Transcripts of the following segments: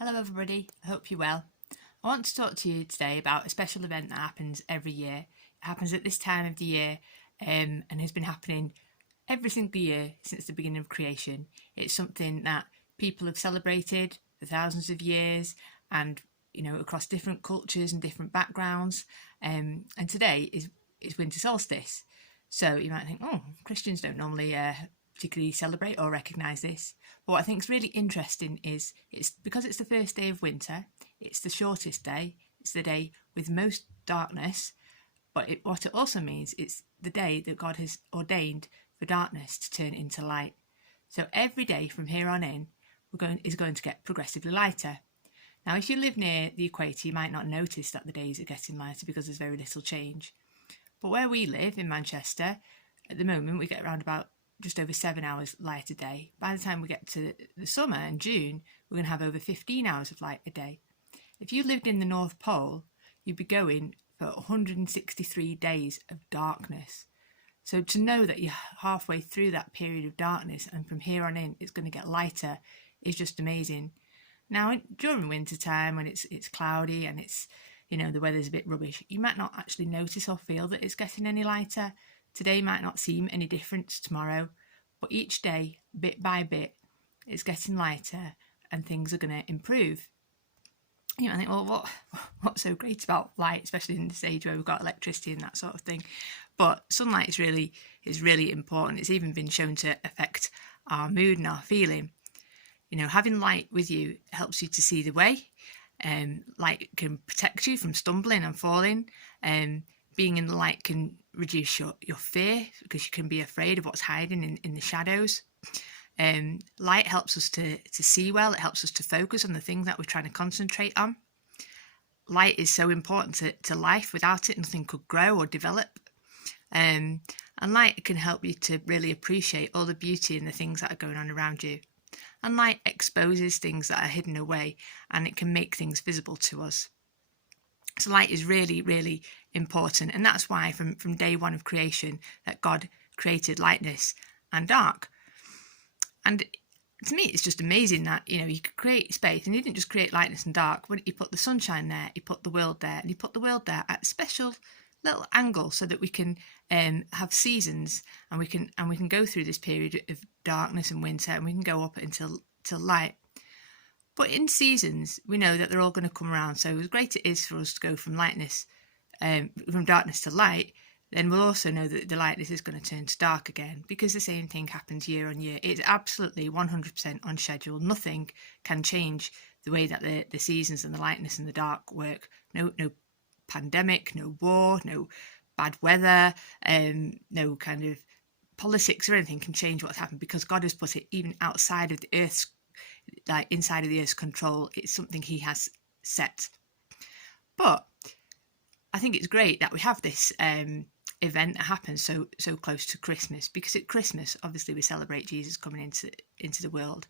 Hello everybody, I hope you're well. I want to talk to you today about a special event that happens every year. It happens at this time of the year and has been happening every single year since the beginning of creation. It's something that people have celebrated for thousands of years and across different cultures and different backgrounds. And today is winter solstice. So you might think, oh, Christians don't normally particularly celebrate or recognise this. But what I think is really interesting is it's because it's the first day of winter, it's the shortest day, it's the day with most darkness, but what it also means it's the day that God has ordained for darkness to turn into light. So every day from here on in is going to get progressively lighter. Now, if you live near the equator, you might not notice that the days are getting lighter because there's very little change. But where we live in Manchester, at the moment we get around about just over 7 hours light a day. By the time we get to the summer in June, we're going to have over 15 hours of light a day. If you lived in the North Pole, you'd be going for 163 days of darkness. So to know that you're halfway through that period of darkness and from here on in it's going to get lighter is just amazing. Now, during winter time when it's cloudy and it's, the weather's a bit rubbish, you might not actually notice or feel that it's getting any lighter. Today might not seem any different to tomorrow, but each day, bit by bit, it's getting lighter and things are going to improve. I think, well, what's so great about light, especially in this age where we've got electricity and that sort of thing? But sunlight is really important. It's even been shown to affect our mood and our feeling. Having light with you helps you to see the way. Light can protect you from stumbling and falling. Being in the light can reduce your fear because you can be afraid of what's hiding in the shadows. Light helps us to see well. It helps us to focus on the things that we're trying to concentrate on. Light is so important to life. Without it, nothing could grow or develop. And light can help you to really appreciate all the beauty and the things that are going on around you. And light exposes things that are hidden away and it can make things visible to us. So light is really, really important. And that's why from day one of creation that God created lightness and dark. And to me, it's just amazing that, you could create space and he didn't just create lightness and dark. When he put the sunshine there, he put the world there, and he put the world there at a special little angle so that we can have seasons and we can go through this period of darkness and winter and we can go up until light. But in seasons, we know that they're all going to come around. So as great it is for us to go from from darkness to light, then we'll also know that the lightness is going to turn to dark again because the same thing happens year on year. It's absolutely 100% on schedule. Nothing can change the way that the seasons and the lightness and the dark work. No pandemic, no war, no bad weather, no kind of politics or anything can change what's happened because God has put it even outside of the earth's, like inside of the earth's control. It's something he has set. But I think it's great that we have this event that happens so close to Christmas, because at Christmas obviously we celebrate Jesus coming into the world,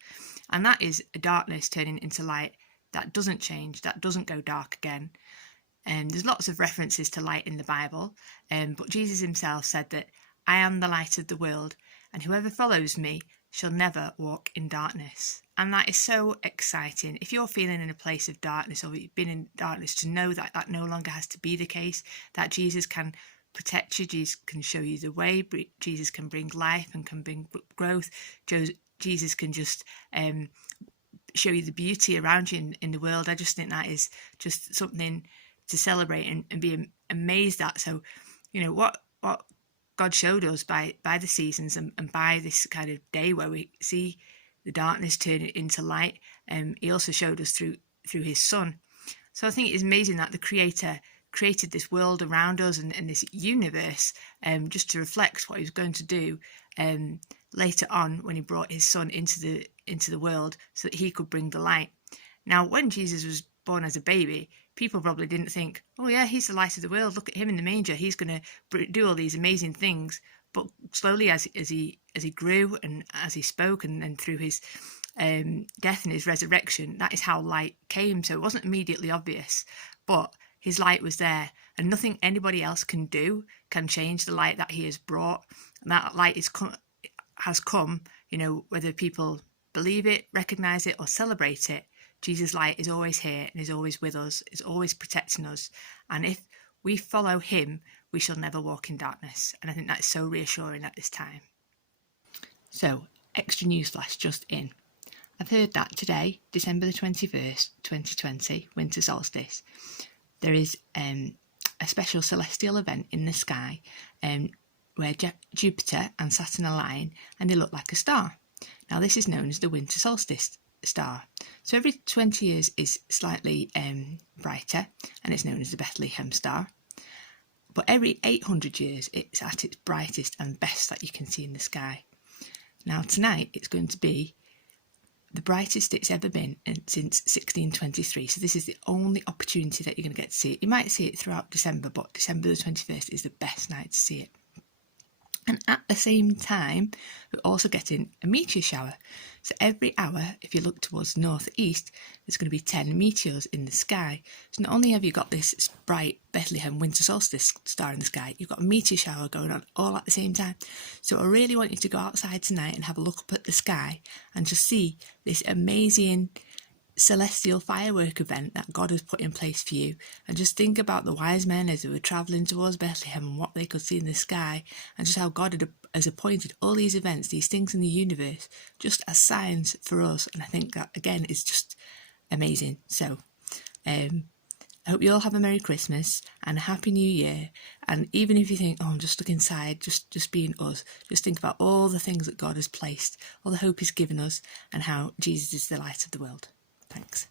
and that is a darkness turning into light that doesn't change, that doesn't go dark again. And there's lots of references to light in the Bible, but Jesus himself said that I am the light of the world, and whoever follows me shall never walk in darkness. And that is so exciting. If you're feeling in a place of darkness or you've been in darkness, to know that that no longer has to be the case, that Jesus can protect you, Jesus can show you the way, Jesus can bring life and can bring growth, Jesus can just show you the beauty around you in the world. I just think that is just something to celebrate and be amazed at. So, what God showed us by the seasons and by this kind of day where we see the darkness turn into light, he also showed us through his Son. So I think it's amazing that the Creator created this world around us and this universe just to reflect what he was going to do later on when he brought his Son into the world so that he could bring the light. Now, when Jesus was born as a baby, people probably didn't think, oh yeah, he's the light of the world, look at him in the manger, he's going to do all these amazing things. But slowly as he grew and as he spoke and through his death and his resurrection, that is how light came. So it wasn't immediately obvious, but his light was there, and nothing anybody else can do can change the light that he has brought. And that light has come, whether people believe it, recognise it or celebrate it, Jesus' light is always here and is always with us, is always protecting us. And if we follow him, we shall never walk in darkness. And I think that's so reassuring at this time. So, extra newsflash just in. I've heard that today, December the 21st, 2020, winter solstice, there is a special celestial event in the sky where Jupiter and Saturn align and they look like a star. Now, this is known as the winter solstice star. So every 20 years is slightly brighter, and it's known as the Bethlehem star. But every 800 years, it's at its brightest and best that you can see in the sky. Now, tonight, it's going to be the brightest it's ever been since 1623. So this is the only opportunity that you're going to get to see it. You might see it throughout December, but December the 21st is the best night to see it. And at the same time, we're also getting a meteor shower. So every hour, if you look towards northeast, there's going to be 10 meteors in the sky. So not only have you got this bright Bethlehem winter solstice star in the sky, you've got a meteor shower going on all at the same time. So I really want you to go outside tonight and have a look up at the sky and just see this amazing celestial firework event that God has put in place for you, and just think about the wise men as they were travelling towards Bethlehem and what they could see in the sky, and just how God has appointed all these events, these things in the universe, just as signs for us. And I think that again is just amazing. So I hope you all have a Merry Christmas and a Happy New Year. And even if you think, oh, I'm just stuck inside, just being us, just think about all the things that God has placed, all the hope he's given us, and how Jesus is the light of the world. Thanks.